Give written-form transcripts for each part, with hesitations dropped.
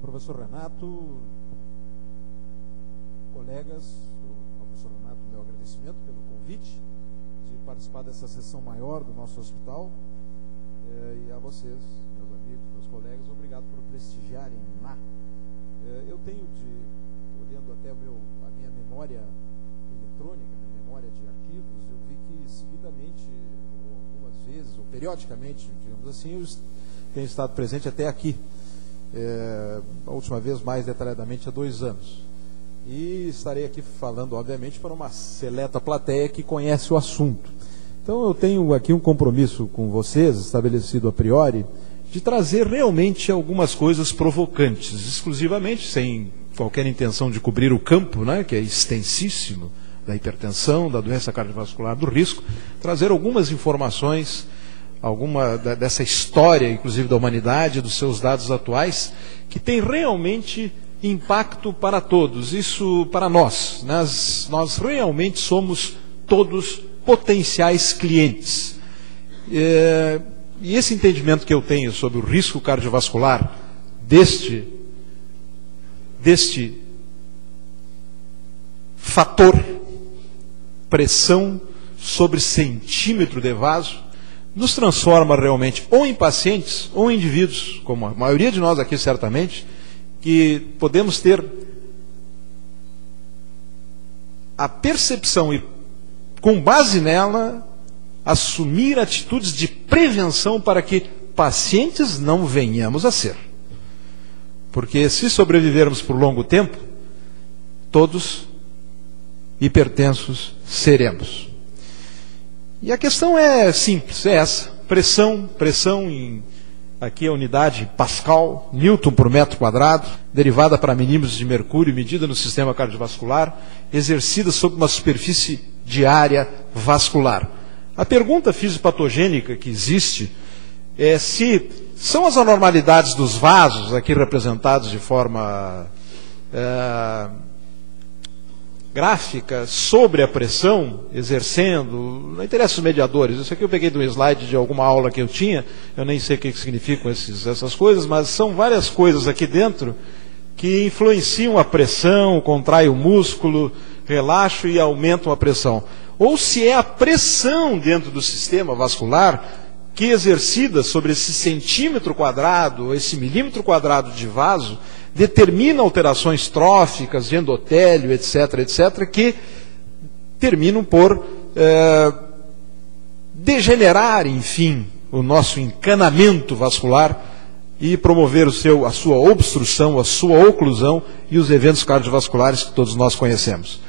Professor Renato, colegas, ao professor Renato, meu agradecimento pelo convite de participar dessa sessão maior do nosso hospital, e a vocês, meus amigos, meus colegas, obrigado por prestigiarem lá. Eu tenho olhando até a minha memória eletrônica, minha memória de arquivos, eu vi que seguidamente, ou algumas vezes, ou periodicamente, digamos assim, eu tenho estado presente até aqui. A última vez mais detalhadamente há 2 anos, e estarei aqui falando obviamente para uma seleta plateia que conhece o assunto. Então eu tenho aqui um compromisso com vocês, estabelecido a priori, de trazer realmente algumas coisas provocantes, exclusivamente, sem qualquer intenção de cobrir o campo, né, que é extensíssimo, da hipertensão, da doença cardiovascular, do risco, trazer algumas informações, dessa história, inclusive da humanidade, dos seus dados atuais, que tem realmente impacto para todos, isso para nós. Nós realmente somos todos potenciais clientes. E esse entendimento que eu tenho sobre o risco cardiovascular deste fator, pressão sobre centímetro de vaso, nos transforma realmente ou em pacientes ou em indivíduos, como a maioria de nós aqui certamente, que podemos ter a percepção e, com base nela, assumir atitudes de prevenção para que pacientes não venhamos a ser. Porque se sobrevivermos por longo tempo, todos hipertensos seremos. E a questão é simples, é essa. Pressão em, aqui a unidade Pascal, Newton por metro quadrado, derivada para milímetros de mercúrio, medida no sistema cardiovascular, exercida sobre uma superfície de área vascular. A pergunta fisiopatogênica que existe é se são as anormalidades dos vasos, aqui representados de forma gráfica, sobre a pressão, exercendo, não interessa os mediadores, isso aqui eu peguei de um slide de alguma aula que eu tinha, eu nem sei o que significam essas coisas, mas são várias coisas aqui dentro que influenciam a pressão, contrai o músculo, relaxam e aumentam a pressão. Ou se é a pressão dentro do sistema vascular que exercida sobre esse centímetro quadrado, ou esse milímetro quadrado de vaso, determina alterações tróficas, de endotélio, etc., que terminam por degenerar, enfim, o nosso encanamento vascular e promover a sua obstrução, a sua oclusão e os eventos cardiovasculares que todos nós conhecemos.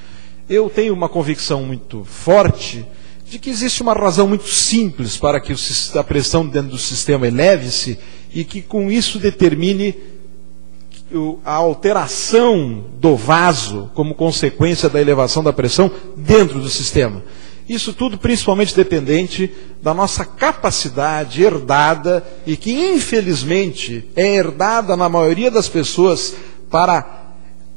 Eu tenho uma convicção muito forte de que existe uma razão muito simples para que a pressão dentro do sistema eleve-se e que com isso determine a alteração do vaso como consequência da elevação da pressão dentro do sistema. Isso tudo principalmente dependente da nossa capacidade herdada e que infelizmente é herdada na maioria das pessoas para,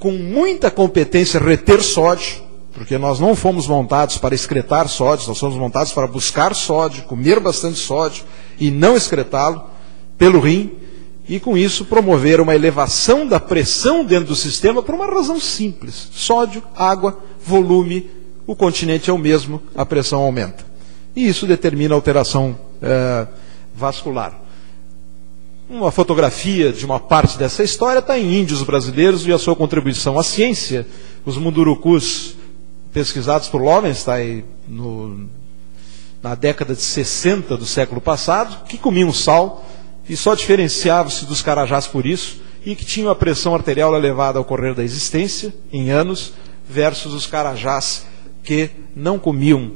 com muita competência, reter sódio, porque nós não fomos montados para excretar sódio, nós fomos montados para buscar sódio, comer bastante sódio e não excretá-lo pelo rim, e com isso promover uma elevação da pressão dentro do sistema por uma razão simples. Sódio, água, volume, o continente é o mesmo, a pressão aumenta. E isso determina a alteração vascular. Uma fotografia de uma parte dessa história está em índios brasileiros e a sua contribuição à ciência. Os mundurucus pesquisados por Lowenstein na década de 60 do século passado, que comiam sal e só diferenciavam-se dos carajás por isso, e que tinham a pressão arterial elevada ao correr da existência, em anos, versus os carajás que não comiam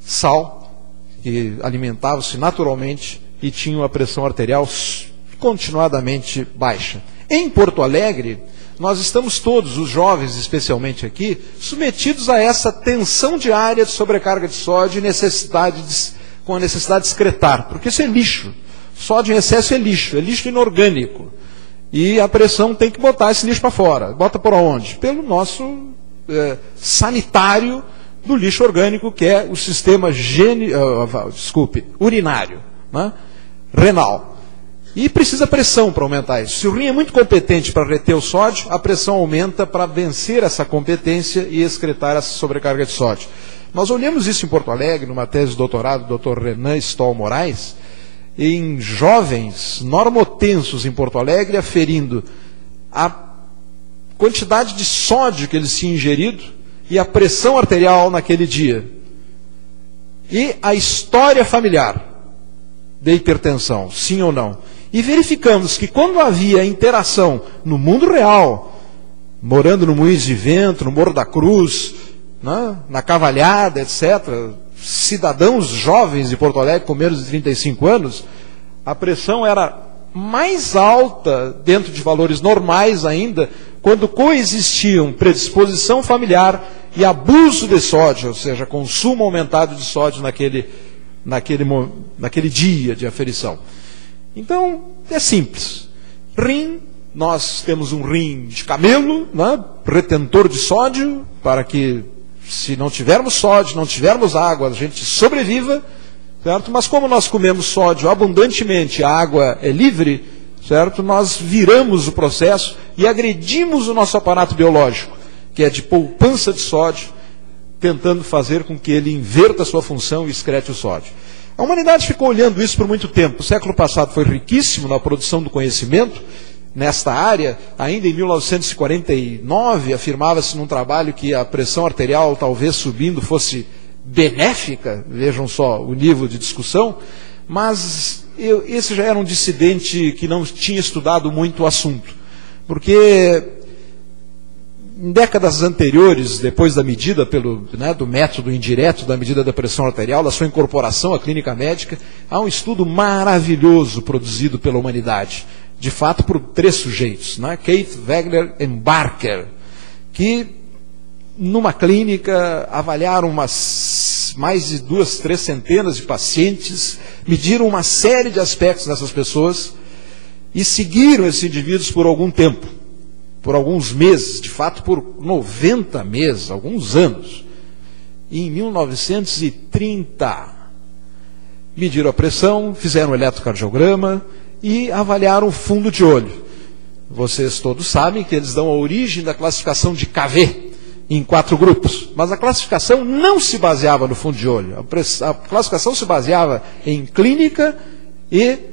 sal, que alimentavam-se naturalmente e tinham a pressão arterial continuadamente baixa. Em Porto Alegre, nós estamos todos, os jovens especialmente aqui, submetidos a essa tensão diária de sobrecarga de sódio e com a necessidade de excretar, porque isso é lixo. Sódio em excesso é lixo inorgânico. E a pressão tem que botar esse lixo para fora. Bota por onde? Pelo nosso sanitário do lixo orgânico, que é o sistema urinário, né? Renal. E precisa pressão para aumentar isso. Se o rim é muito competente para reter o sódio, a pressão aumenta para vencer essa competência e excretar essa sobrecarga de sódio. Nós olhamos isso em Porto Alegre, numa tese de doutorado do Dr. Renan Stoll Moraes, em jovens normotensos em Porto Alegre, aferindo a quantidade de sódio que eles tinham ingerido e a pressão arterial naquele dia. E a história familiar de hipertensão, sim ou não. E verificamos que quando havia interação no mundo real, morando no Moinhos de Vento, no Morro da Cruz, né, na Cavalhada, etc., cidadãos jovens de Porto Alegre com menos de 35 anos, a pressão era mais alta, dentro de valores normais ainda, quando coexistiam predisposição familiar e abuso de sódio, ou seja, consumo aumentado de sódio naquele dia de aferição. Então, é simples. Rim, nós temos um rim de camelo, né, retentor de sódio, para que, se não tivermos sódio, não tivermos água, a gente sobreviva, certo? Mas como nós comemos sódio abundantemente, a água é livre, certo? Nós viramos o processo e agredimos o nosso aparato biológico, que é de poupança de sódio, tentando fazer com que ele inverta a sua função e excrete o sódio. A humanidade ficou olhando isso por muito tempo. O século passado foi riquíssimo na produção do conhecimento nesta área. Ainda em 1949, afirmava-se num trabalho que a pressão arterial, talvez subindo, fosse benéfica. Vejam só o nível de discussão. Mas esse já era um dissidente que não tinha estudado muito o assunto. Porque em décadas anteriores, depois da medida do método indireto da medida da pressão arterial, da sua incorporação à clínica médica, há um estudo maravilhoso produzido pela humanidade, de fato por 3 sujeitos, né? Keith, Wegner e Barker, que numa clínica avaliaram mais de 2, 3 centenas de pacientes, mediram uma série de aspectos dessas pessoas e seguiram esses indivíduos por algum tempo. Por alguns meses, de fato por 90 meses, alguns anos. E em 1930, mediram a pressão, fizeram um eletrocardiograma e avaliaram o fundo de olho. Vocês todos sabem que eles dão a origem da classificação de KV em 4 grupos. Mas a classificação não se baseava no fundo de olho. A classificação se baseava em clínica e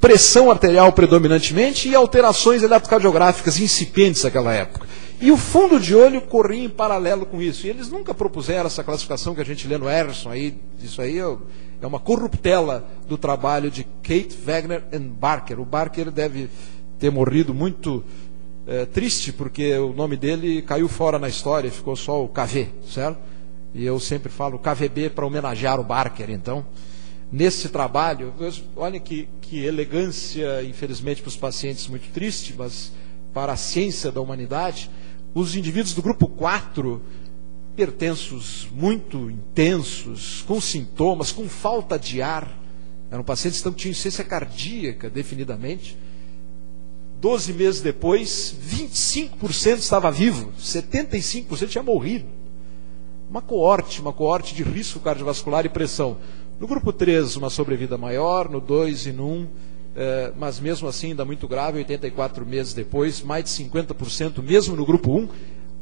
pressão arterial predominantemente e alterações eletrocardiográficas incipientes naquela época. E o fundo de olho corria em paralelo com isso. E eles nunca propuseram essa classificação que a gente lê no Emerson. Isso aí é uma corruptela do trabalho de Keith, Wegner e Barker. O Barker deve ter morrido muito triste, porque o nome dele caiu fora na história, ficou só o KV, certo? E eu sempre falo KVB para homenagear o Barker, então. Nesse trabalho, olha que elegância, infelizmente para os pacientes muito triste, mas para a ciência da humanidade, os indivíduos do grupo 4, hipertensos muito intensos, com sintomas, com falta de ar, eram pacientes que tinham insuficiência cardíaca definidamente, 12 meses depois, 25% estava vivo, 75% tinha morrido. Uma coorte de risco cardiovascular e pressão. No grupo 3, uma sobrevida maior, no 2 e no 1, mas mesmo assim ainda muito grave, 84 meses depois, mais de 50%, mesmo no grupo 1,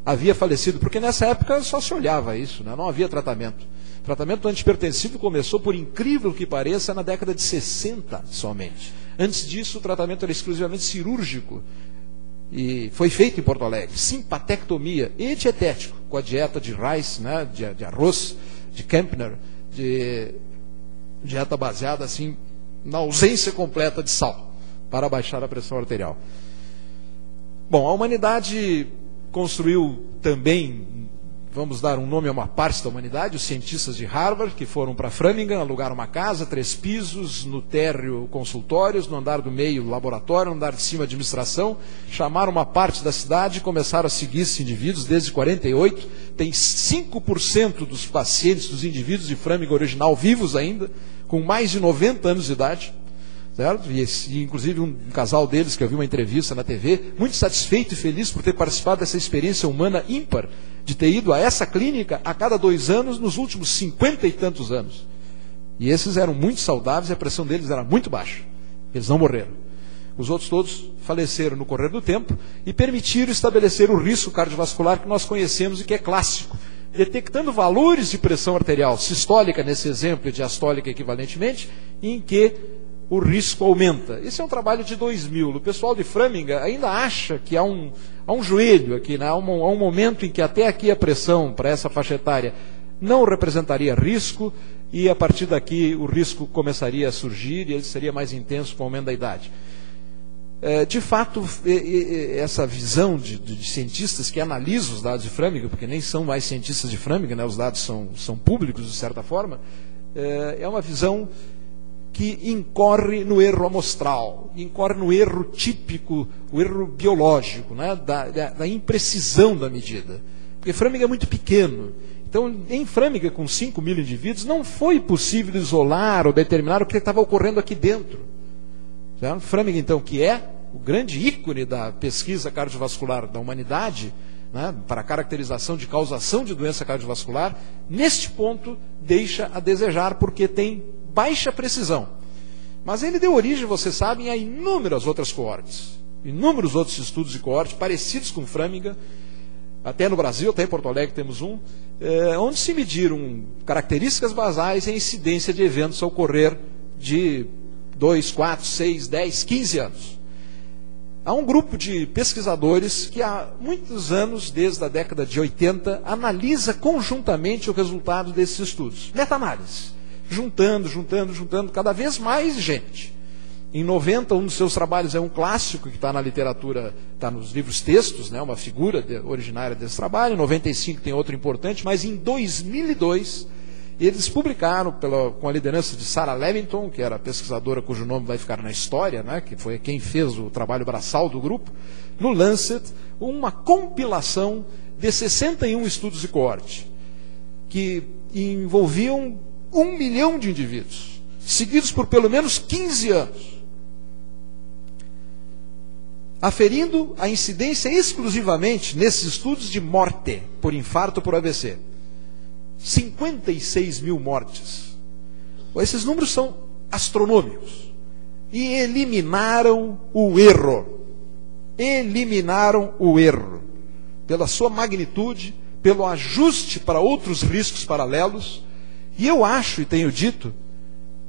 havia falecido, porque nessa época só se olhava isso, né? Não havia tratamento. O tratamento antihipertensivo começou, por incrível que pareça, na década de 60 somente. Antes disso, o tratamento era exclusivamente cirúrgico, e foi feito em Porto Alegre, simpatectomia e dietético, com a dieta de rice, né? de arroz, de Kempner, de dieta baseada assim na ausência completa de sal para baixar a pressão arterial. Bom, a humanidade construiu também, vamos dar um nome a uma parte da humanidade, os cientistas de Harvard, que foram para Framingham, alugaram uma casa, 3 pisos, no térreo consultórios, no andar do meio laboratório, no andar de cima administração, chamaram uma parte da cidade e começaram a seguir esses indivíduos desde 48, tem 5% dos pacientes, dos indivíduos de Framingham original vivos ainda, com mais de 90 anos de idade, certo? E inclusive um casal deles, que eu vi uma entrevista na TV, muito satisfeito e feliz por ter participado dessa experiência humana ímpar, de ter ido a essa clínica a cada 2 anos nos últimos 50 e tantos anos. E esses eram muito saudáveis e a pressão deles era muito baixa. Eles não morreram. Os outros todos faleceram no correr do tempo e permitiram estabelecer o risco cardiovascular que nós conhecemos e que é clássico, detectando valores de pressão arterial sistólica, nesse exemplo, e diastólica equivalentemente, em que o risco aumenta. Esse é um trabalho de 2000. O pessoal de Framingham ainda acha que há um joelho aqui, né? Há um momento em que até aqui a pressão para essa faixa etária não representaria risco, e a partir daqui o risco começaria a surgir e ele seria mais intenso com o aumento da idade. De fato, essa visão de cientistas que analisam os dados de Framingham, porque nem são mais cientistas de Framingham, né? Os dados são públicos de certa forma, é uma visão que incorre no erro amostral, incorre no erro típico, o erro biológico, né? da imprecisão da medida. Porque Framingham é muito pequeno. Então, em Framingham, com 5 mil indivíduos, não foi possível isolar ou determinar o que estava ocorrendo aqui dentro. Certo? Framingham, então, que é o grande ícone da pesquisa cardiovascular da humanidade, né, para a caracterização de causação de doença cardiovascular, neste ponto deixa a desejar, porque tem baixa precisão. Mas ele deu origem, vocês sabem, a inúmeras outras coortes, inúmeros outros estudos de coorte parecidos com Framingham, até no Brasil, até em Porto Alegre temos um, onde se mediram características basais e a incidência de eventos a ocorrer de 2, 4, 6, 10, 15 anos. Há um grupo de pesquisadores que há muitos anos, desde a década de 80, analisa conjuntamente o resultado desses estudos. Meta-análise. Juntando cada vez mais gente. Em 90, um dos seus trabalhos é um clássico que está na literatura, está nos livros textos, né, uma figura originária desse trabalho. Em 95 tem outro importante, mas em 2002 eles publicaram, com a liderança de Sarah Levington, que era a pesquisadora cujo nome vai ficar na história, né, que foi quem fez o trabalho braçal do grupo, no Lancet, uma compilação de 61 estudos de coorte, que envolviam 1 milhão de indivíduos, seguidos por pelo menos 15 anos, aferindo a incidência exclusivamente nesses estudos de morte por infarto ou por AVC. 56 mil mortes. Esses números são astronômicos. E eliminaram o erro. Eliminaram o erro. Pela sua magnitude, pelo ajuste para outros riscos paralelos. E eu acho, e tenho dito,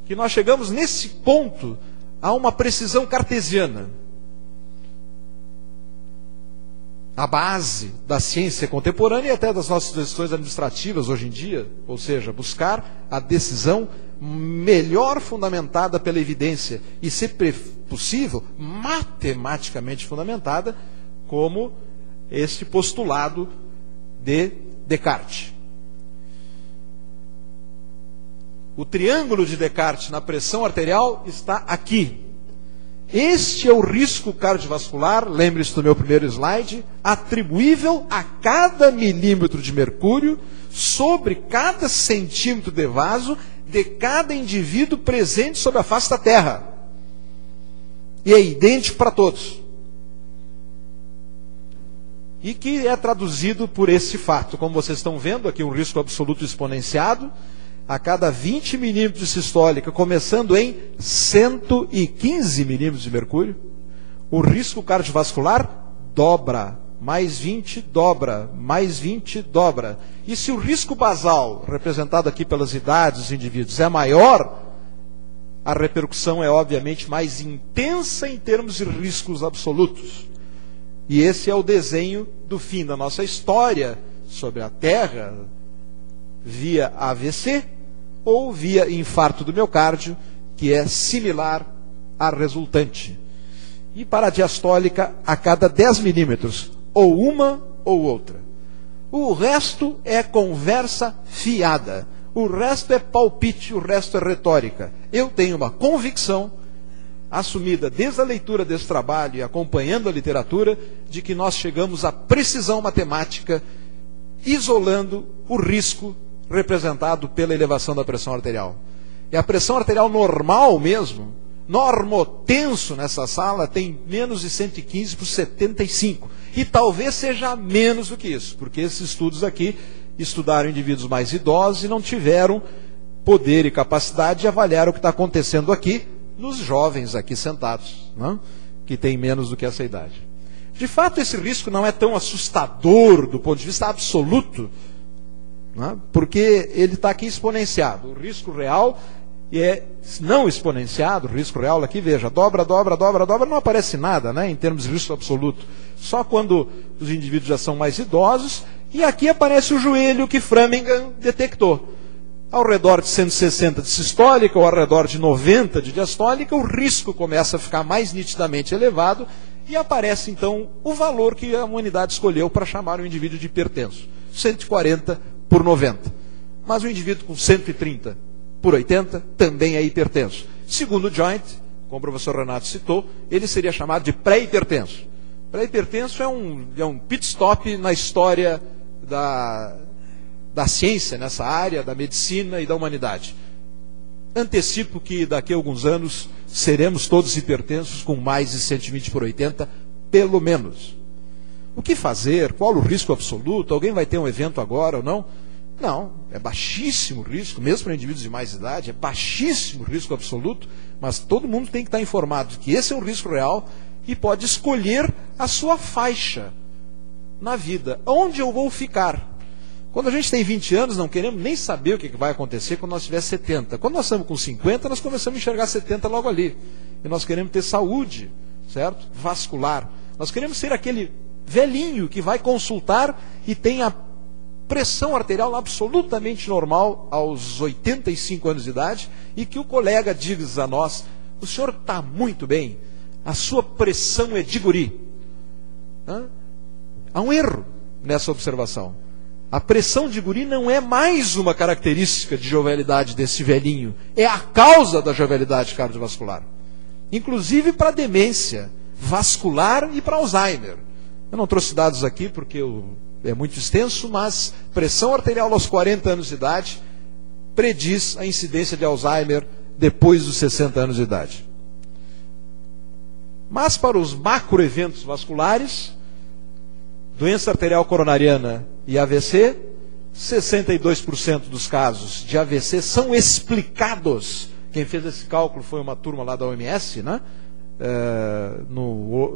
que nós chegamos nesse ponto a uma precisão cartesiana. A base da ciência contemporânea e até das nossas decisões administrativas hoje em dia, ou seja, buscar a decisão melhor fundamentada pela evidência e, se possível, matematicamente fundamentada, como este postulado de Descartes. O triângulo de Descartes na pressão arterial está aqui. Este é o risco cardiovascular, lembre-se do meu primeiro slide, atribuível a cada milímetro de mercúrio sobre cada centímetro de vaso de cada indivíduo presente sobre a face da Terra. E é idêntico para todos. E que é traduzido por esse fato. Como vocês estão vendo, aqui um risco absoluto exponenciado, a cada 20 milímetros de sistólica, começando em 115 milímetros de mercúrio, o risco cardiovascular dobra, mais 20 dobra, mais 20 dobra. E se o risco basal, representado aqui pelas idades dos indivíduos, é maior, a repercussão é obviamente mais intensa em termos de riscos absolutos. E esse é o desenho do fim da nossa história sobre a Terra, via AVC ou via infarto do miocárdio, que é similar à resultante. E para a diastólica, a cada 10 milímetros, ou uma ou outra. O resto é conversa fiada. O resto é palpite, o resto é retórica. Eu tenho uma convicção, assumida desde a leitura desse trabalho e acompanhando a literatura, de que nós chegamos à precisão matemática, isolando o risco representado pela elevação da pressão arterial. E a pressão arterial normal mesmo, normotenso nessa sala, tem menos de 115 por 75. E talvez seja menos do que isso, porque esses estudos aqui estudaram indivíduos mais idosos e não tiveram poder e capacidade de avaliar o que está acontecendo aqui nos jovens aqui sentados, não? que têm menos do que essa idade. De fato, esse risco não é tão assustador do ponto de vista absoluto, né? Porque ele está aqui exponenciado. O risco real é não exponenciado, o risco real aqui, veja, dobra, não aparece nada, né, em termos de risco absoluto. Só quando os indivíduos já são mais idosos, e aqui aparece o joelho que Framingham detectou. Ao redor de 160 de sistólica, ou ao redor de 90 de diastólica, o risco começa a ficar mais nitidamente elevado, e aparece então o valor que a humanidade escolheu para chamar o indivíduo de hipertenso, 140/90. Mas o indivíduo com 130/80 também é hipertenso. Segundo o Joint, como o professor Renato citou, ele seria chamado de pré-hipertenso. Pré-hipertenso é um pit stop na história da ciência, nessa área, da medicina e da humanidade. Antecipo que daqui a alguns anos seremos todos hipertensos com mais de 120/80, pelo menos. O que fazer? Qual o risco absoluto? Alguém vai ter um evento agora ou não? Não, é baixíssimo o risco, mesmo para indivíduos de mais idade, é baixíssimo o risco absoluto, mas todo mundo tem que estar informado de que esse é um risco real e pode escolher a sua faixa na vida. Onde eu vou ficar? Quando a gente tem 20 anos, não queremos nem saber o que vai acontecer quando nós tiver 70. Quando nós estamos com 50, nós começamos a enxergar 70 logo ali. E nós queremos ter saúde, certo? Vascular. Nós queremos ser aquele velhinho que vai consultar e tem a pressão arterial absolutamente normal aos 85 anos de idade e que o colega diz a nós: o senhor está muito bem, a sua pressão é de guri. Há um erro nessa observação. A pressão de guri não é mais uma característica de jovialidade desse velhinho, é a causa da jovialidade cardiovascular. Inclusive para demência vascular e para Alzheimer. Eu não trouxe dados aqui porque é muito extenso, mas pressão arterial aos 40 anos de idade prediz a incidência de Alzheimer depois dos 60 anos de idade. Mas para os macroeventos vasculares, doença arterial coronariana e AVC, 62% dos casos de AVC são explicados. Quem fez esse cálculo foi uma turma lá da OMS, né? No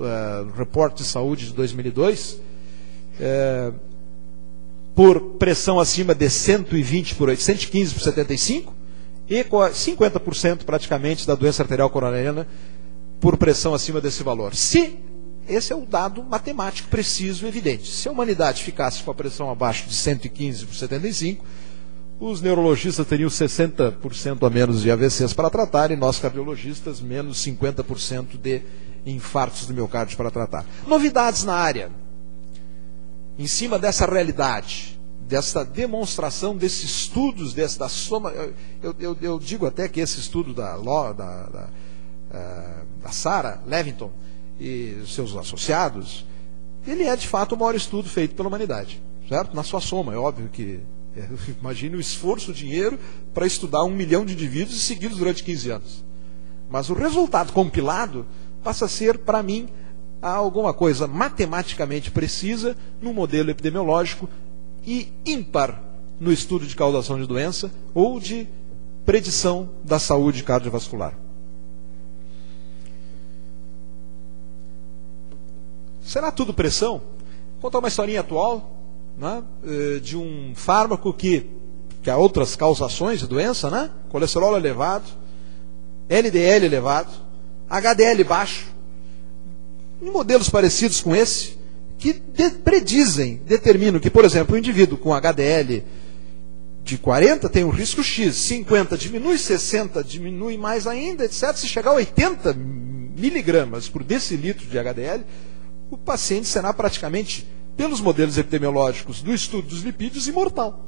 Report de Saúde de 2002, por pressão acima de 115/75, e 50% praticamente da doença arterial coronariana por pressão acima desse valor. Esse é o dado matemático preciso e evidente. Se a humanidade ficasse com a pressão abaixo de 115/75, os neurologistas teriam 60% a menos de AVCs para tratar e nós cardiologistas menos 50% de infartos do miocárdio para tratar. Novidades na área. Em cima dessa realidade, dessa demonstração desses estudos, da soma, eu digo até que esse estudo da Sarah Levington e seus associados, ele é de fato o maior estudo feito pela humanidade, certo? Na sua soma, é óbvio que, imagine o esforço, o dinheiro para estudar 1 milhão de indivíduos seguidos durante 15 anos. Mas o resultado compilado passa a ser, para mim, alguma coisa matematicamente precisa no modelo epidemiológico e ímpar no estudo de causação de doença ou de predição da saúde cardiovascular. Será tudo pressão? Vou contar uma historinha atual, né, de um fármaco que há outras causações de doença, né? Colesterol elevado, LDL elevado, HDL baixo, em modelos parecidos com esse, que determinam que, por exemplo, o indivíduo com HDL de 40 tem um risco X, 50 diminui, 60 diminui mais ainda, etc. Se chegar a 80 miligramas por decilitro de HDL, o paciente será praticamente, pelos modelos epidemiológicos do estudo dos lipídios, imortal.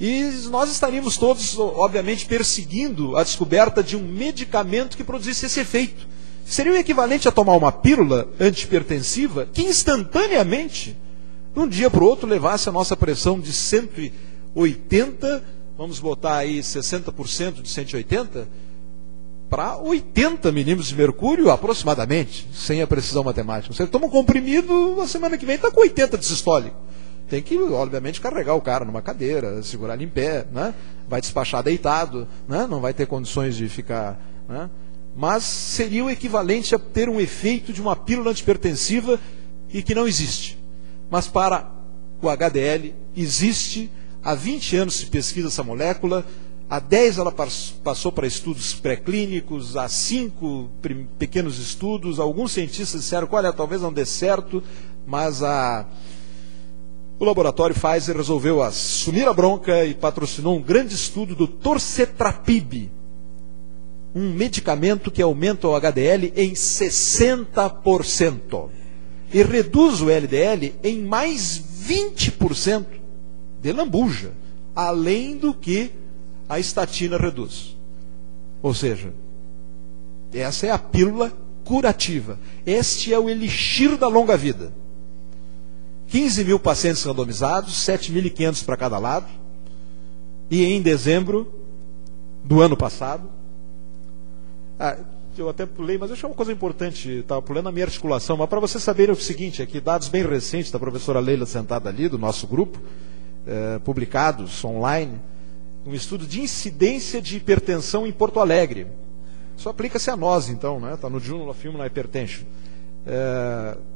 E nós estaríamos todos, obviamente, perseguindo a descoberta de um medicamento que produzisse esse efeito. Seria o equivalente a tomar uma pílula antihipertensiva que instantaneamente, de um dia para o outro, levasse a nossa pressão de 180, vamos botar aí 60% de 180, para 80 milímetros de mercúrio aproximadamente, sem a precisão matemática. Você toma um comprimido, a semana que vem está com 80 de sistólico. Tem que, obviamente, carregar o cara numa cadeira, segurar ele em pé, né? Vai despachar deitado, né? Não vai ter condições de ficar, né, mas seria o equivalente a ter um efeito de uma pílula antihipertensiva e que não existe. Mas para o HDL existe, há 20 anos se pesquisa essa molécula, há 10 ela passou para estudos pré-clínicos, há 5 pequenos estudos, alguns cientistas disseram que, olha, talvez não dê certo, mas o laboratório Pfizer resolveu assumir a bronca e patrocinou um grande estudo do torcetrapib, um medicamento que aumenta o HDL em 60% e reduz o LDL em mais 20% de lambuja, além do que a estatina reduz. Ou seja, essa é a pílula curativa. Este é o elixir da longa vida. 15 mil pacientes randomizados, 7.500 para cada lado. E em dezembro do ano passado, eu até pulei, mas eu achei uma coisa importante, estava pulando a minha articulação, mas para vocês saberem o seguinte, aqui dados bem recentes da professora Leila sentada ali, do nosso grupo, publicados online, um estudo de incidência de hipertensão em Porto Alegre. Isso aplica-se a nós, então, né? Está no Journal of Human Hypertension.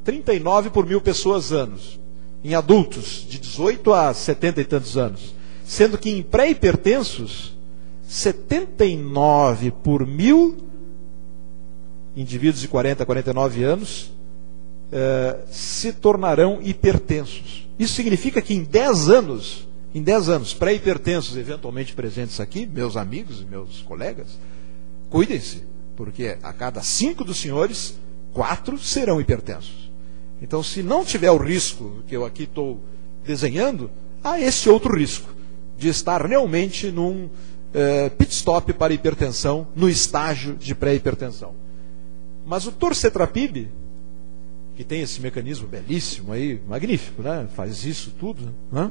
39 por 1.000 pessoas anos, em adultos, de 18 a 70 e tantos anos. Sendo que em pré-hipertensos, 79 por 1.000 indivíduos de 40 a 49 anos se tornarão hipertensos. Isso significa que em 10 anos, pré-hipertensos eventualmente presentes aqui, meus amigos e meus colegas, cuidem-se, porque a cada 5 dos senhores, 4 serão hipertensos. Então, se não tiver o risco que eu aqui estou desenhando, há esse outro risco de estar realmente num pit stop para hipertensão, no estágio de pré-hipertensão. Mas o torcetrapib, que tem esse mecanismo belíssimo aí, magnífico, né? Faz isso tudo, né?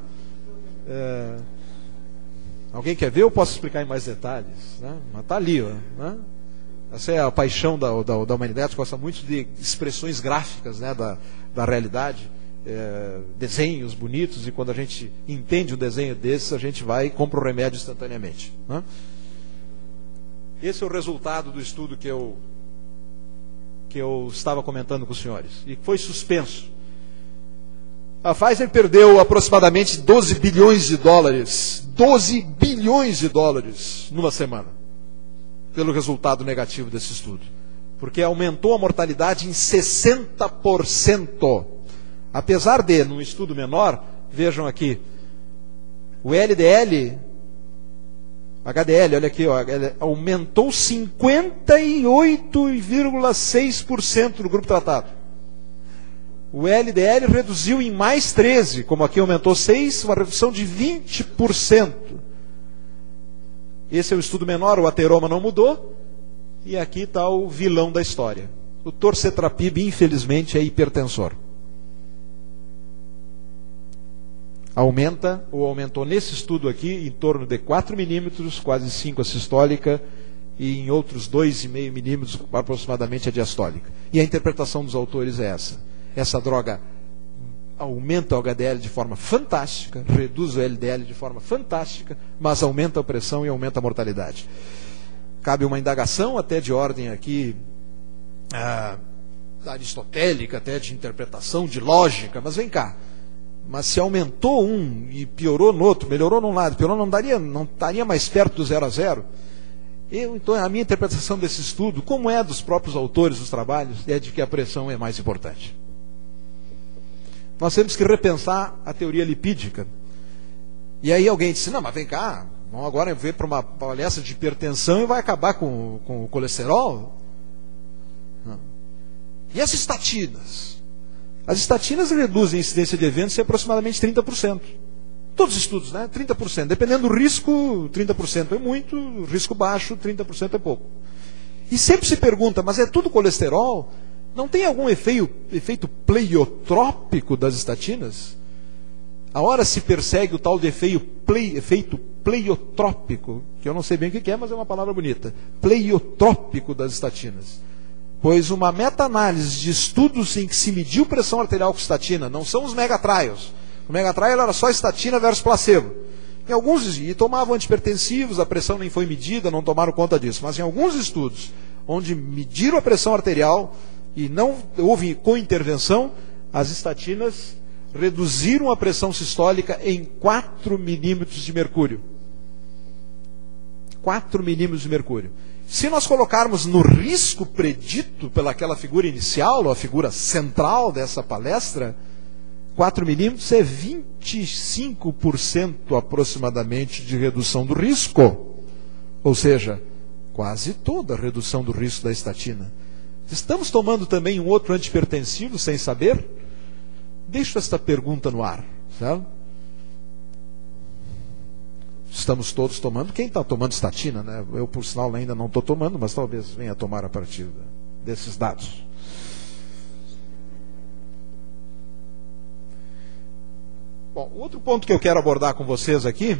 Alguém quer ver? Eu posso explicar em mais detalhes, né? Mas está ali, ó, né? Essa é a paixão da humanidade, gosta muito de expressões gráficas, né, da realidade, desenhos bonitos, e quando a gente entende um desenho desses, a gente vai e compra o remédio instantaneamente, né? Esse é o resultado do estudo que eu estava comentando com os senhores, e foi suspenso. A Pfizer perdeu aproximadamente 12 bilhões de dólares numa semana, pelo resultado negativo desse estudo, porque aumentou a mortalidade em 60%. Apesar de, num estudo menor, vejam aqui, o HDL, olha aqui, ó, aumentou 58,6% no grupo tratado. O LDL reduziu em mais 13%, como aqui aumentou 6%, uma redução de 20%. Esse é o estudo menor, o ateroma não mudou, e aqui está o vilão da história. O torcetrapib, infelizmente, é hipertensor. Aumentou nesse estudo aqui em torno de 4 milímetros, quase 5 a sistólica, e em outros 2,5 milímetros aproximadamente a diastólica. E a interpretação dos autores é essa. Essa droga aumenta o HDL de forma fantástica, reduz o LDL de forma fantástica, mas aumenta a pressão e aumenta a mortalidade. Cabe uma indagação até de ordem aqui aristotélica, até de interpretação, de lógica, mas vem cá. Mas se aumentou um e piorou no outro, melhorou num lado, piorou, não estaria mais perto do 0 a 0? Então, a minha interpretação desse estudo, como é dos próprios autores dos trabalhos, é de que a pressão é mais importante. Nós temos que repensar a teoria lipídica. E aí alguém disse, não, mas vem cá, vamos agora ver para uma palestra de hipertensão e vai acabar com o colesterol? Não. E as estatinas? As estatinas reduzem a incidência de eventos em aproximadamente 30%. Todos os estudos, né? 30%. Dependendo do risco, 30% é muito, risco baixo, 30% é pouco. E sempre se pergunta, mas é tudo colesterol? Não tem algum efeito pleiotrópico das estatinas? A hora se persegue o tal de efeito pleiotrópico, que eu não sei bem o que é, mas é uma palavra bonita. Pleiotrópico das estatinas. Pois uma meta-análise de estudos em que se mediu pressão arterial com estatina, não são os megatrials. O megatrial era só estatina versus placebo. Em alguns, e tomavam antihipertensivos, a pressão nem foi medida, não tomaram conta disso. Mas em alguns estudos, onde mediram a pressão arterial e não houve co-intervenção, as estatinas reduziram a pressão sistólica em 4 milímetros de mercúrio. 4 milímetros de mercúrio. Se nós colocarmos no risco predito pelaquela figura inicial, ou a figura central dessa palestra, 4 milímetros é 25% aproximadamente de redução do risco. Ou seja, quase toda a redução do risco da estatina. Estamos tomando também um outro antihipertensivo sem saber? Deixo esta pergunta no ar. Certo? Estamos todos tomando. Quem está tomando estatina, né? Eu, por sinal, ainda não estou tomando, mas talvez venha a tomar a partir desses dados. Bom, outro ponto que eu quero abordar com vocês aqui,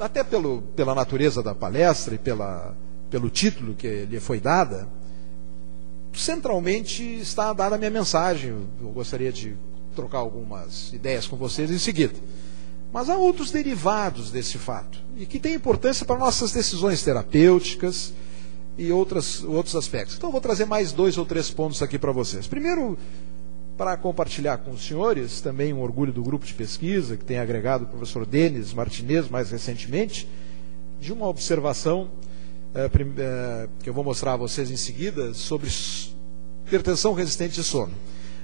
até pela natureza da palestra e pelo título que lhe foi dada, centralmente está dada a minha mensagem. Eu gostaria de trocar algumas ideias com vocês em seguida. Mas há outros derivados desse fato, e que têm importância para nossas decisões terapêuticas e outros aspectos. Então eu vou trazer mais 2 ou 3 pontos aqui para vocês. Primeiro, para compartilhar com os senhores, também um orgulho do grupo de pesquisa, que tem agregado o professor Denis Martinez mais recentemente, de uma observação que eu vou mostrar a vocês em seguida, sobre hipertensão resistente de sono.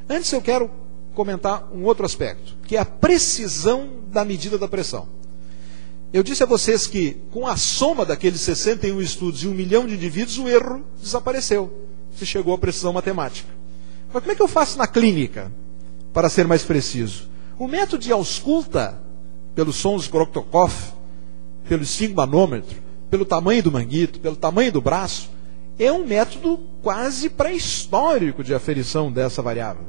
Antes eu quero comentar um outro aspecto, que é a precisão da medida da pressão. Eu disse a vocês que, com a soma daqueles 61 estudos e 1 milhão de indivíduos, o erro desapareceu. Se chegou à precisão matemática. Mas como é que eu faço na clínica, para ser mais preciso? O método de ausculta, pelos sons de Korotokov, pelo estigmanômetro, pelo tamanho do manguito, pelo tamanho do braço, é um método quase pré-histórico de aferição dessa variável.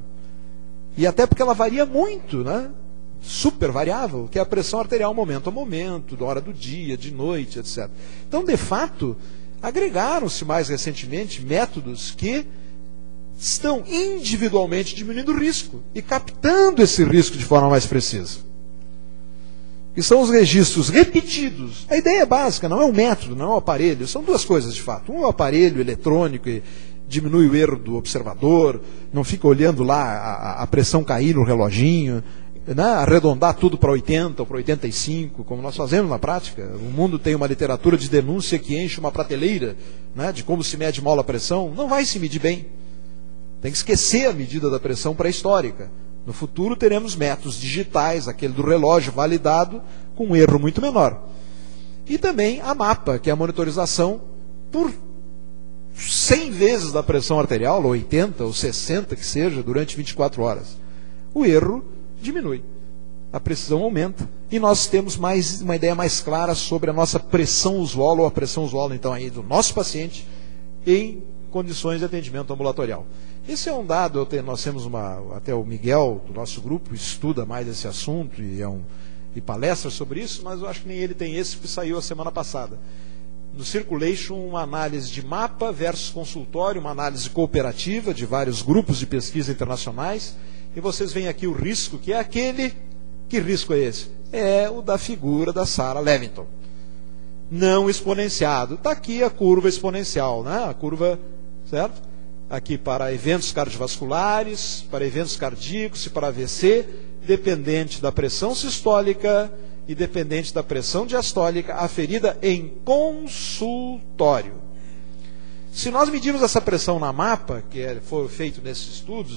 E até porque ela varia muito, né? Super variável, que é a pressão arterial momento a momento, da hora do dia, de noite, etc. Então, de fato, agregaram-se mais recentemente métodos que estão individualmente diminuindo o risco e captando esse risco de forma mais precisa. Que são os registros repetidos. A ideia é básica, não é um método, não é um aparelho. São duas coisas, de fato. Um é o aparelho eletrônico e diminui o erro do observador, não fica olhando lá a pressão cair no reloginho, né? Arredondar tudo para 80 ou para 85, como nós fazemos na prática. O mundo tem uma literatura de denúncia que enche uma prateleira, né, de como se mede mal a pressão. Não vai se medir bem. Tem que esquecer a medida da pressão pré-histórica. No futuro teremos métodos digitais, aquele do relógio validado, com um erro muito menor. E também a MAPA, que é a monitorização por 100 vezes da pressão arterial, ou 80, ou 60 que seja, durante 24 horas. O erro diminui, a precisão aumenta, e nós temos uma ideia mais clara sobre a nossa pressão usual, ou a pressão usual, então, aí, do nosso paciente, em condições de atendimento ambulatorial. Esse é um dado, nós temos até o Miguel, do nosso grupo, estuda mais esse assunto, e palestra sobre isso, mas eu acho que nem ele tem esse, que saiu a semana passada. No Circulation, uma análise de mapa versus consultório, uma análise cooperativa de vários grupos de pesquisa internacionais, e vocês veem aqui o risco, que é aquele... Que risco é esse? É o da figura da Sarah Levington. Não exponenciado. Está aqui a curva exponencial, né? A curva, certo? Aqui para eventos cardiovasculares, para eventos cardíacos e para AVC, dependente da pressão sistólica e dependente da pressão diastólica aferida em consultório. Se nós medirmos essa pressão na MAPA, que foi feito nesses estudos,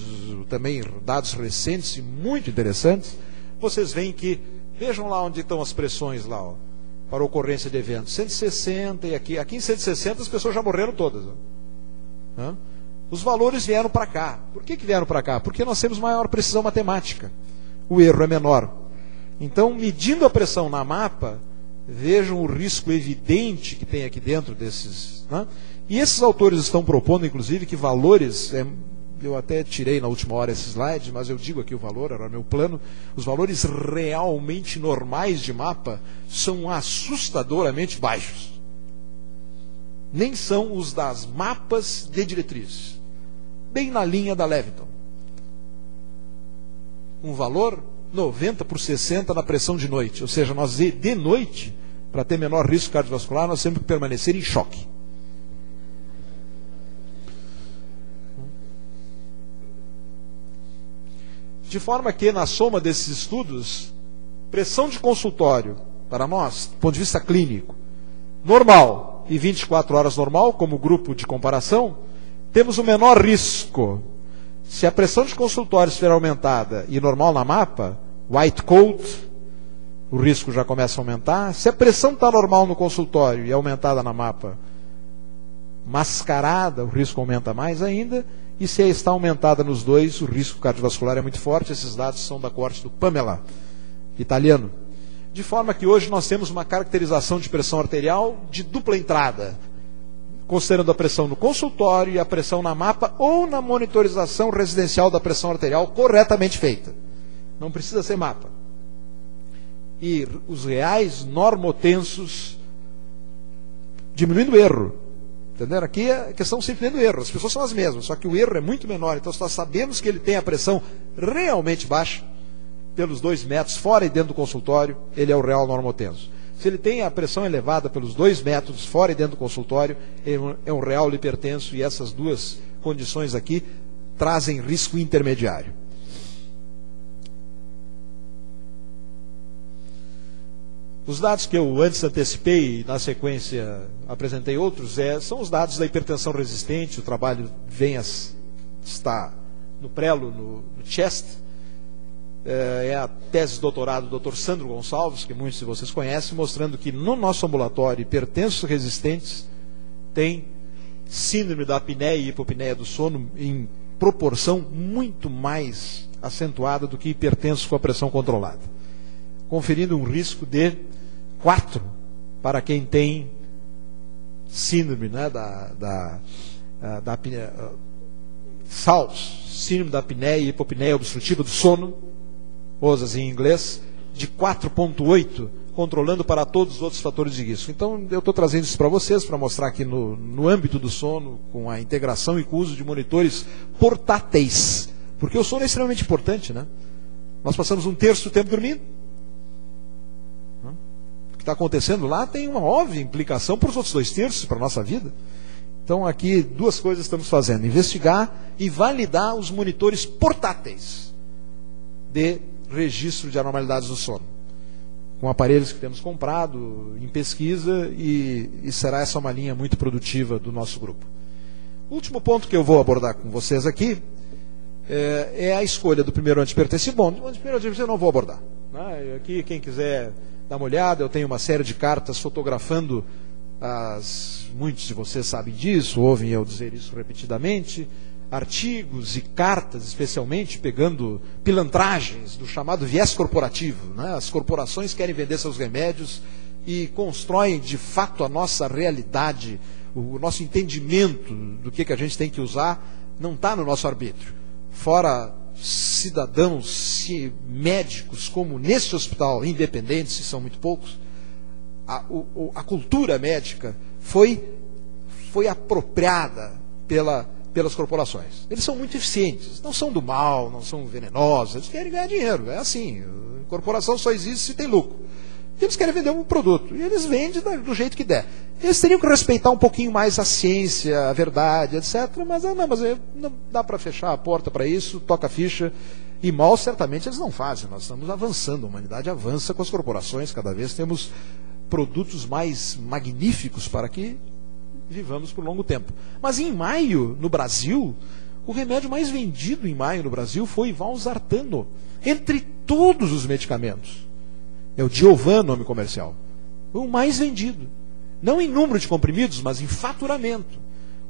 também dados recentes e muito interessantes, vocês veem que, vejam lá onde estão as pressões lá, ó, para ocorrência de eventos, 160, e aqui em 160 as pessoas já morreram todas. Ó. Os valores vieram para cá. Por que vieram para cá? Porque nós temos maior precisão matemática. O erro é menor. Então, medindo a pressão na MAPA, vejam o risco evidente que tem aqui dentro desses. Né? E esses autores estão propondo, inclusive, que valores, eu até tirei na última hora esse slide, mas eu digo aqui o valor, era meu plano, os valores realmente normais de MAPA são assustadoramente baixos. Nem são os das mapas de diretriz. Bem na linha da Levington. Um valor 90 por 60 na pressão de noite. Ou seja, de noite, para ter menor risco cardiovascular, nós temos que permanecer em choque. De forma que, na soma desses estudos, pressão de consultório, para nós, do ponto de vista clínico, normal e 24 horas normal, como grupo de comparação, temos o menor risco. Se a pressão de consultório estiver aumentada e normal na mapa, white coat, o risco já começa a aumentar. Se a pressão está normal no consultório e aumentada na mapa, mascarada, o risco aumenta mais ainda. E se está aumentada nos dois, o risco cardiovascular é muito forte. Esses dados são da corte do Pamela, italiano. De forma que hoje nós temos uma caracterização de pressão arterial de dupla entrada, considerando a pressão no consultório e a pressão na mapa ou na monitorização residencial da pressão arterial corretamente feita. Não precisa ser mapa. E os reais normotensos diminuindo o erro. Entenderam? Aqui é a questão simplesmente do erro. As pessoas são as mesmas, só que o erro é muito menor. Então, se nós sabemos que ele tem a pressão realmente baixa, pelos 2 metros, fora e dentro do consultório, ele é o real normotenso. Se ele tem a pressão elevada pelos 2 metros, fora e dentro do consultório, é um real hipertenso, e essas duas condições aqui trazem risco intermediário. Os dados que eu antes antecipei e na sequência apresentei outros, são os dados da hipertensão resistente. O trabalho está no prelo, no CHEST. É a tese de doutorado do Dr. Sandro Gonçalves, que muitos de vocês conhecem, mostrando que no nosso ambulatório, hipertensos resistentes têm síndrome da apneia e hipopneia do sono em proporção muito mais acentuada do que hipertensos com a pressão controlada, conferindo um risco de 4 para quem tem síndrome, né, da SALS, síndrome da apneia e hipopneia obstrutiva do sono, OSAS em inglês, de 4,8, controlando para todos os outros fatores de risco. Então, eu estou trazendo isso para vocês, para mostrar que no âmbito do sono, com a integração e com o uso de monitores portáteis, porque o sono é extremamente importante, né? Nós passamos 1/3 do tempo dormindo. O que está acontecendo lá tem uma óbvia implicação para os outros 2/3, para a nossa vida. Então, aqui, 2 coisas estamos fazendo: investigar e validar os monitores portáteis de registro de anormalidades do sono, com aparelhos que temos comprado em pesquisa, e será essa uma linha muito produtiva do nosso grupo. O último ponto que eu vou abordar com vocês aqui é a escolha do primeiro antihipertensivo. Bom, o primeiro antihipertensivo eu não vou abordar, né? Aqui, quem quiser dar uma olhada, eu tenho uma série de cartas fotografando muitos de vocês sabem disso, ouvem eu dizer isso repetidamente, artigos e cartas, especialmente pegando pilantragens do chamado viés corporativo, né? As corporações querem vender seus remédios e constroem de fato a nossa realidade, o nosso entendimento do que a gente tem que usar não está no nosso arbítrio. Fora cidadãos, médicos, como neste hospital, independentes, são muito poucos, a cultura médica foi apropriada pelas corporações. Eles são muito eficientes, não são do mal, não são venenosos, eles querem ganhar dinheiro, é assim, a corporação só existe se tem lucro. E eles querem vender um produto, e eles vendem do jeito que der. Eles teriam que respeitar um pouquinho mais a ciência, a verdade, etc. Mas não dá para fechar a porta para isso, toca a ficha, e mal certamente eles não fazem. Nós estamos avançando, a humanidade avança com as corporações, cada vez temos produtos mais magníficos para que vivamos por longo tempo. Mas em maio, no Brasil, o remédio mais vendido em maio no Brasil foi valsartano, entre todos os medicamentos. É o Diovan, nome comercial. Foi o mais vendido. Não em número de comprimidos, mas em faturamento.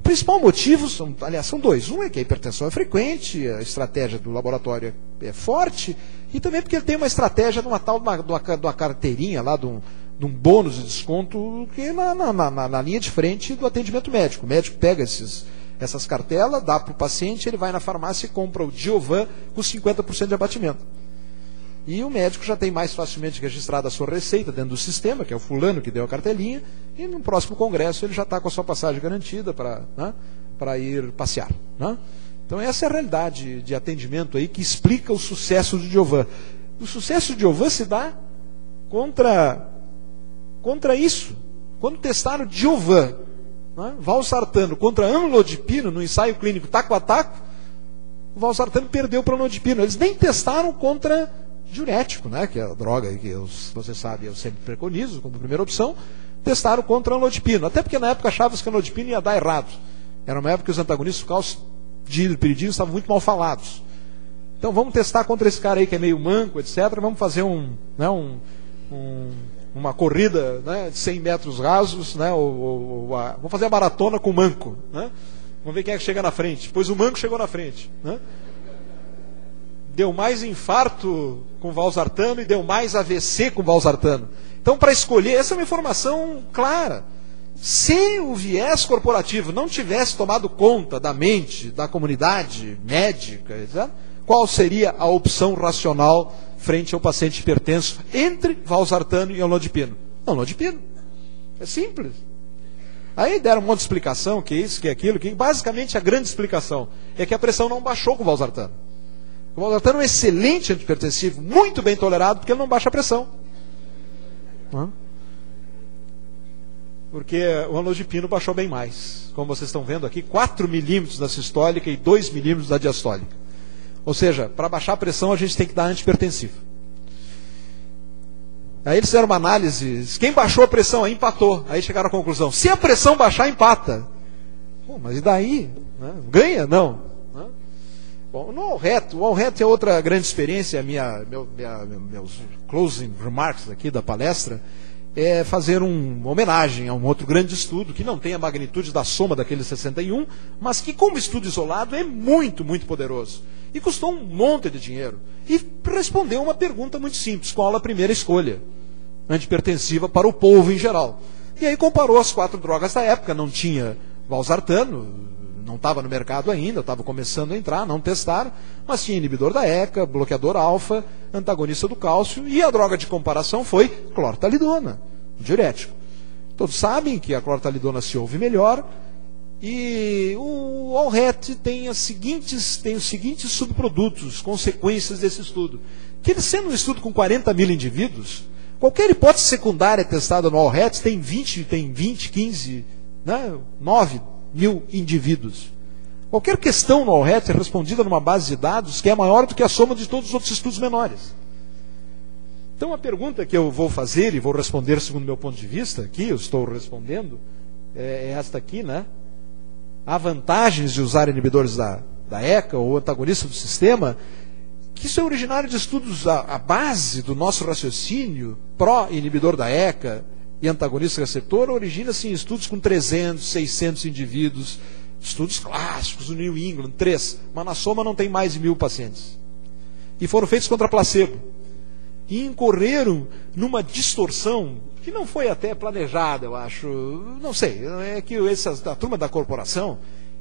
O principal motivo, são 2. Um é que a hipertensão é frequente, a estratégia do laboratório é forte, e também porque ele tem uma estratégia de uma carteirinha lá, de um bônus de desconto que é na linha de frente do atendimento médico. O médico pega essas cartelas, dá para o paciente, ele vai na farmácia e compra o Diovan com 50% de abatimento. E o médico já tem mais facilmente registrado a sua receita dentro do sistema, que é o fulano que deu a cartelinha, e no próximo congresso ele já está com a sua passagem garantida para ir passear, né? Então essa é a realidade de atendimento aí que explica o sucesso do Diovan. O sucesso do Diovan se dá contra contra isso. Quando testaram Diovan, né, valsartano contra amlodipino no ensaio clínico taco a taco, o valsartano perdeu para o amlodipino. Eles nem testaram contra diurético, né, que é a droga que você sabe, eu sempre preconizo como primeira opção. Testaram contra o amlodipino, até porque na época achavam que o amlodipino ia dar errado. Era uma época que os antagonistas do cálcio de hidropiridina estavam muito mal falados. Então vamos testar contra esse cara aí que é meio manco, etc. Vamos fazer uma corrida, né, de 100 metros rasos, né, vamos fazer a maratona com o manco. Né? Vamos ver quem é que chega na frente. Pois o manco chegou na frente. Né? Deu mais infarto com valsartano e deu mais AVC com valsartano. Então, para escolher, essa é uma informação clara. Se o viés corporativo não tivesse tomado conta da mente, da comunidade médica, etc., qual seria a opção racional frente ao paciente hipertenso entre valsartano e amlodipino? Amlodipino. É simples. Aí deram um monte de explicação, que isso, que aquilo, que basicamente a grande explicação é que a pressão não baixou com o valsartano. O valsartano é um excelente antihipertensivo, muito bem tolerado, porque ele não baixa a pressão. Porque o amlodipino baixou bem mais. Como vocês estão vendo aqui, 4 milímetros da sistólica e 2 milímetros da diastólica. Ou seja, para baixar a pressão a gente tem que dar antihipertensivo. Aí eles fizeram uma análise, quem baixou a pressão aí empatou. Aí chegaram à conclusão, se a pressão baixar, empata. Pô, mas e daí? Né? Ganha? Não. Né? Bom, o All-Het é outra grande experiência, meus closing remarks aqui da palestra, é fazer uma homenagem a um outro grande estudo, que não tem a magnitude da soma daqueles 61, mas que como estudo isolado é muito, muito poderoso. E custou um monte de dinheiro. E respondeu uma pergunta muito simples, qual a primeira escolha antihipertensiva para o povo em geral. E aí comparou as 4 drogas da época, não tinha valsartano, não estava no mercado ainda, estava começando a entrar, não testaram, mas tinha inibidor da ECA, bloqueador alfa, antagonista do cálcio, e a droga de comparação foi clortalidona, diurético. Todos sabem que a clortalidona se ouve melhor, e o All-Het tem os seguintes subprodutos, consequências desse estudo. Que ele sendo um estudo com 40 mil indivíduos, qualquer hipótese secundária testada no All-Het tem 20, 15, né, 9 mil indivíduos. Qualquer questão no All-Het é respondida numa base de dados que é maior do que a soma de todos os outros estudos menores. Então a pergunta que eu vou fazer e vou responder segundo o meu ponto de vista, aqui eu estou respondendo, é esta aqui, né? Há vantagens de usar inibidores da ECA ou antagonista do sistema, que isso é originário de estudos, a base do nosso raciocínio pró-inibidor da ECA e antagonista receptor origina-se em estudos com 300, 600 indivíduos, estudos clássicos do New England, 3, mas na soma não tem mais de 1000 pacientes. E foram feitos contra placebo. E incorreram numa distorção que não foi até planejada, eu acho, não sei, é que a turma da corporação,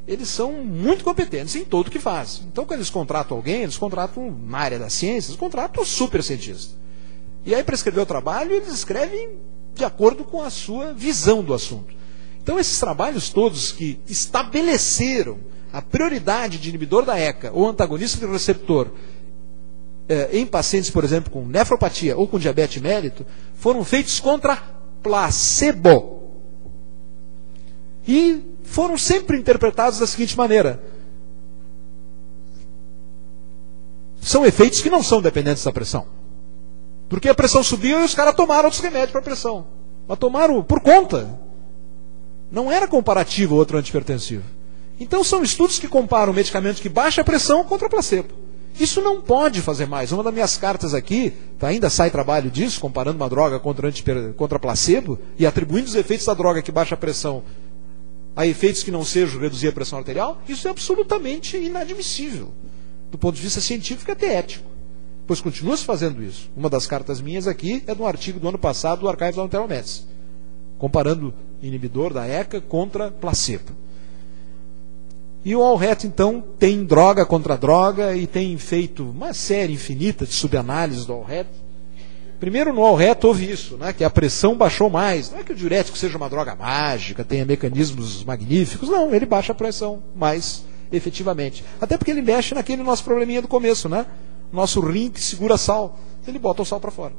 eles são muito competentes em tudo que fazem. Então, quando eles contratam alguém, eles contratam na área da ciência, eles contratam um super cientista. E aí, para escrever o trabalho, eles escrevem de acordo com a sua visão do assunto. Então, esses trabalhos todos que estabeleceram a prioridade de inibidor da ECA ou antagonista do receptor em pacientes, por exemplo, com nefropatia ou com diabetes mélito, foram feitos contra placebo. E foram sempre interpretados da seguinte maneira: são efeitos que não são dependentes da pressão. Porque a pressão subiu e os caras tomaram outros remédios para a pressão. Mas tomaram por conta. Não era comparativo ao outro antihipertensivo. Então são estudos que comparam medicamentos que baixam a pressão contra placebo. Isso não pode fazer mais. Uma das minhas cartas aqui, ainda sai trabalho disso, comparando uma droga contra placebo e atribuindo os efeitos da droga que baixa a pressão a efeitos que não sejam reduzir a pressão arterial. Isso é absolutamente inadmissível, do ponto de vista científico e até ético. Pois continua se fazendo isso. Uma das cartas minhas aqui é de um artigo do ano passado do Archives of Internal Medicine, comparando inibidor da ECA contra placebo. E o All-Het, então, tem droga contra droga e tem feito uma série infinita de subanálises do All-Het. Primeiro, no All-Het houve isso, né, que a pressão baixou mais. Não é que o diurético seja uma droga mágica, tenha mecanismos magníficos. Não, ele baixa a pressão mais efetivamente. Até porque ele mexe naquele nosso probleminha do começo, né? Nosso rim que segura sal. Ele bota o sal para fora.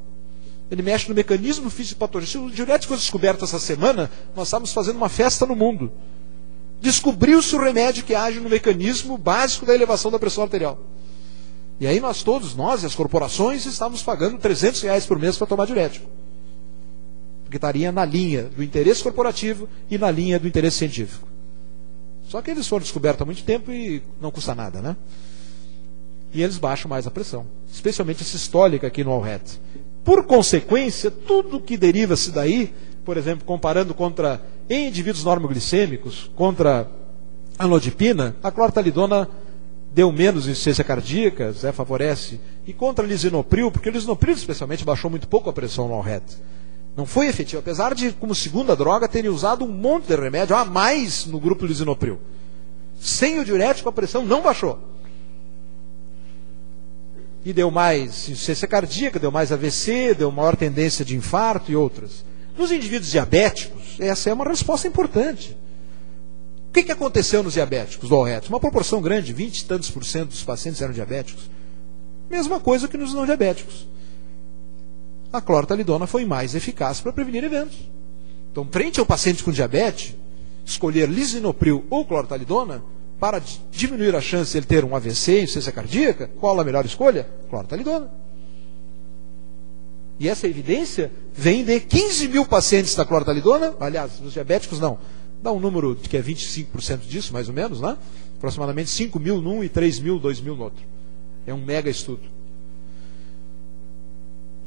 Ele mexe no mecanismo fisiopatológico. Se o diurético fosse descoberto essa semana, nós estávamos fazendo uma festa no mundo. Descobriu-se o remédio que age no mecanismo básico da elevação da pressão arterial. E aí nós e as corporações, estávamos pagando R$300 por mês para tomar diurético. Porque estaria na linha do interesse corporativo e na linha do interesse científico. Só que eles foram descobertos há muito tempo e não custa nada, né? E eles baixam mais a pressão, especialmente a sistólica aqui no All-Red. Por consequência, tudo que deriva-se daí, por exemplo, comparando em indivíduos normoglicêmicos, contra a nodipina, a clortalidona deu menos insuficiência cardíaca, favorece, e contra a lisinopril, porque o lisinopril especialmente baixou muito pouco a pressão no All-Red. Não foi efetivo, apesar de, como segunda droga, terem usado um monte de remédio a mais no grupo lisinopril. Sem o diurético, a pressão não baixou. E deu mais insuficiência cardíaca, deu mais AVC, deu maior tendência de infarto e outras. Nos indivíduos diabéticos, essa é uma resposta importante. O que aconteceu nos diabéticos do All-Red? Uma proporção grande, 20 e tantos por cento dos pacientes eram diabéticos. Mesma coisa que nos não diabéticos. A clortalidona foi mais eficaz para prevenir eventos. Então, frente ao paciente com diabetes, escolher lisinopril ou clortalidona para diminuir a chance de ele ter um AVC, insuficiência cardíaca, qual a melhor escolha? Clortalidona. E essa evidência vem de 15 mil pacientes da clortalidona, aliás, nos diabéticos não, dá um número que é 25% disso, mais ou menos, né? Aproximadamente 5 mil num e 3 mil, 2 mil no outro. É um mega estudo.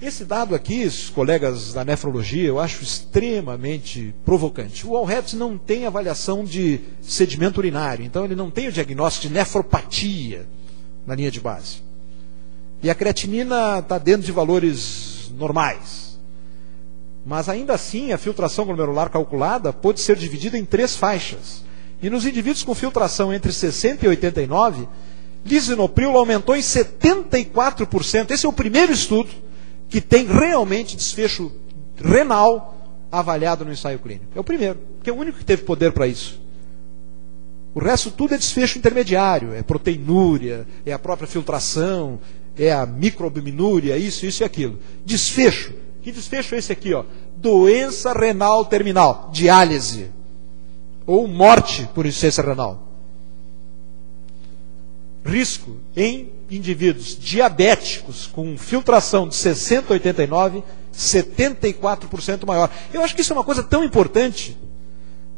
Esse dado aqui, os colegas da nefrologia, eu acho extremamente provocante. O All-Red não tem avaliação de sedimento urinário, então ele não tem o diagnóstico de nefropatia na linha de base. E a creatinina está dentro de valores normais. Mas ainda assim, a filtração glomerular calculada pode ser dividida em 3 faixas. E nos indivíduos com filtração entre 60 e 89, lisinopril aumentou em 74%. Esse é o primeiro estudo que tem realmente desfecho renal avaliado no ensaio clínico. É o primeiro, que é o único que teve poder para isso. O resto tudo é desfecho intermediário, é proteinúria, é a própria filtração, é a microalbuminúria, isso e aquilo. Desfecho. Que desfecho é esse aqui, ó? Doença renal terminal, diálise, ou morte por insuficiência renal. Risco em indivíduos diabéticos com filtração de 60 a 89, 74% maior. Eu acho que isso é uma coisa tão importante,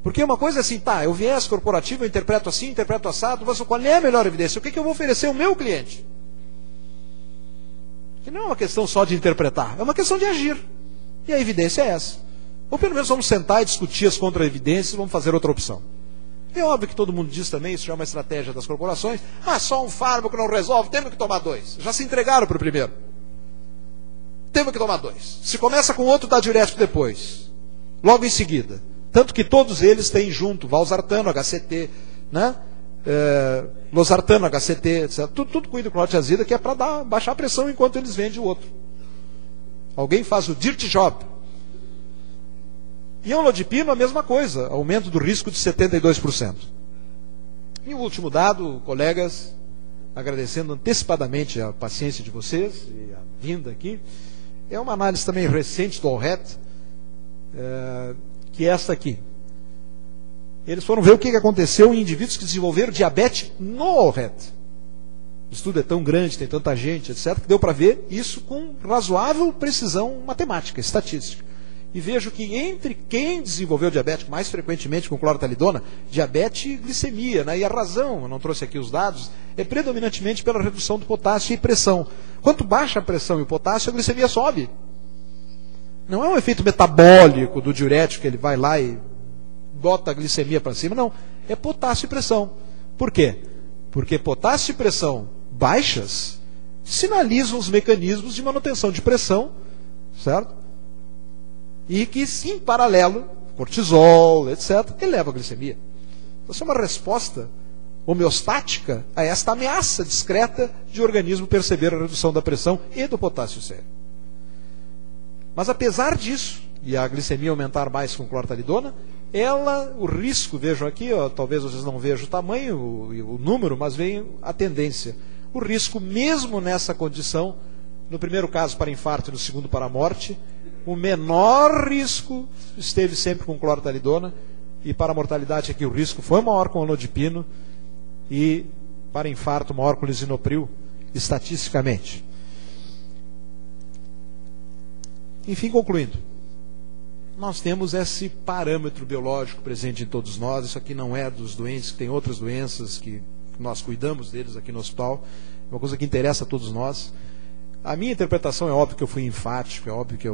porque uma coisa é assim, tá, eu viés corporativo, eu interpreto assim, interpreto assado, mas qual é a melhor evidência? O que eu vou oferecer ao meu cliente? Que não é uma questão só de interpretar, é uma questão de agir. E a evidência é essa. Ou pelo menos vamos sentar e discutir as contra-evidências e vamos fazer outra opção. É óbvio que todo mundo diz também, isso já é uma estratégia das corporações, só um fármaco não resolve, temos que tomar 2. Já se entregaram para o primeiro. Temos que tomar 2. Se começa com outro, dá diurético depois. Logo em seguida. Tanto que todos eles têm junto valsartano, HCT, né? Losartano, HCT, etc. Tudo com hidroclorotiazida, que é para baixar a pressão enquanto eles vendem o outro. Alguém faz o dirty job. E o lodipino, a mesma coisa, aumento do risco de 72%. E o último dado, colegas, agradecendo antecipadamente a paciência de vocês e a vinda aqui, é uma análise também recente do All-Red, que é esta aqui. Eles foram ver o que aconteceu em indivíduos que desenvolveram diabetes no All-Red. O estudo é tão grande, tem tanta gente, etc., que deu para ver isso com razoável precisão matemática, estatística. E vejo que entre quem desenvolveu diabetes mais frequentemente com clortalidona, diabetes e glicemia, né? E a razão, eu não trouxe aqui os dados, é predominantemente pela redução do potássio e pressão. Quanto baixa a pressão e o potássio, a glicemia sobe. Não é um efeito metabólico do diurético, que ele vai lá e bota a glicemia para cima, não. É potássio e pressão. Por quê? Porque potássio e pressão baixas sinalizam os mecanismos de manutenção de pressão, certo? E que, em paralelo, cortisol, etc., eleva a glicemia. Então, isso é uma resposta homeostática a esta ameaça discreta de o organismo perceber a redução da pressão e do potássio sério. Mas, apesar disso, e a glicemia aumentar mais com clortalidona, o risco, vejam aqui, ó, talvez vocês não vejam o tamanho, o número, mas veem a tendência. O risco, mesmo nessa condição, no primeiro caso para infarto e no segundo para a morte, o menor risco esteve sempre com clortalidona, e para a mortalidade aqui o risco foi maior com onodipino, e para infarto maior com lisinopril, estatisticamente. Enfim, concluindo, nós temos esse parâmetro biológico presente em todos nós. Isso aqui não é dos doentes que têm outras doenças que nós cuidamos deles aqui no hospital, é uma coisa que interessa a todos nós. A minha interpretação, é óbvio que eu fui enfático, é óbvio que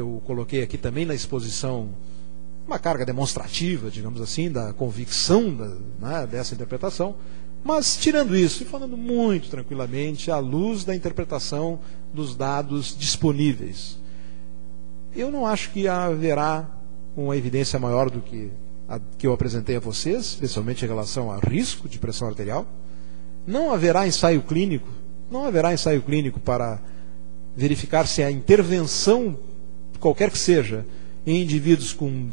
eu coloquei aqui também na exposição uma carga demonstrativa, digamos assim, da convicção dessa interpretação, mas tirando isso e falando muito tranquilamente à luz da interpretação dos dados disponíveis. Eu não acho que haverá uma evidência maior do que a que eu apresentei a vocês, especialmente em relação a risco de pressão arterial. Não haverá ensaio clínico, para verificar se a intervenção, qualquer que seja, em indivíduos com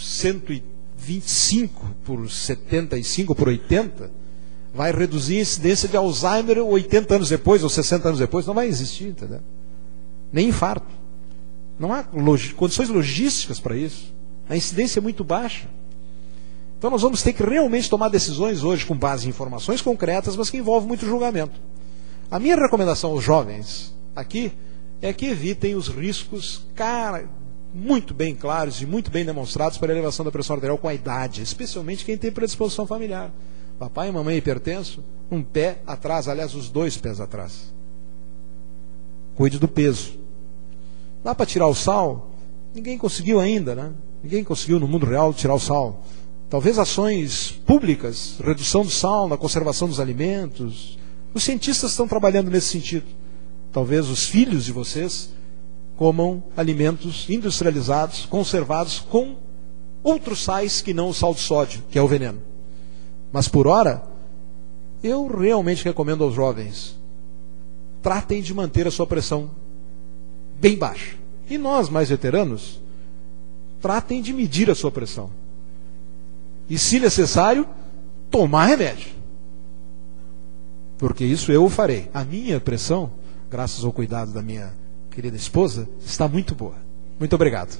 125 por 75 por 80, vai reduzir a incidência de Alzheimer 80 anos depois ou 60 anos depois. Não vai existir, entendeu? Nem infarto. Não há condições logísticas para isso. A incidência é muito baixa. Então nós vamos ter que realmente tomar decisões hoje com base em informações concretas, mas que envolvem muito julgamento. A minha recomendação aos jovens aqui é que evitem os riscos muito bem claros e muito bem demonstrados para a elevação da pressão arterial com a idade, especialmente quem tem predisposição familiar. Papai e mamãe hipertenso, um pé atrás, aliás, os 2 pés atrás. Cuide do peso. Dá para tirar o sal? Ninguém conseguiu ainda, né? Ninguém conseguiu no mundo real tirar o sal. Talvez ações públicas, redução do sal, na conservação dos alimentos. Os cientistas estão trabalhando nesse sentido. Talvez os filhos de vocês comam alimentos industrializados, conservados com outros sais que não o sal de sódio, que é o veneno. Mas por hora, eu realmente recomendo aos jovens, tratem de manter a sua pressão bem baixa. E nós, mais veteranos, tratem de medir a sua pressão. E, se necessário, tomar remédio. Porque isso eu farei. A minha pressão, graças ao cuidado da minha querida esposa, está muito boa. Muito obrigado.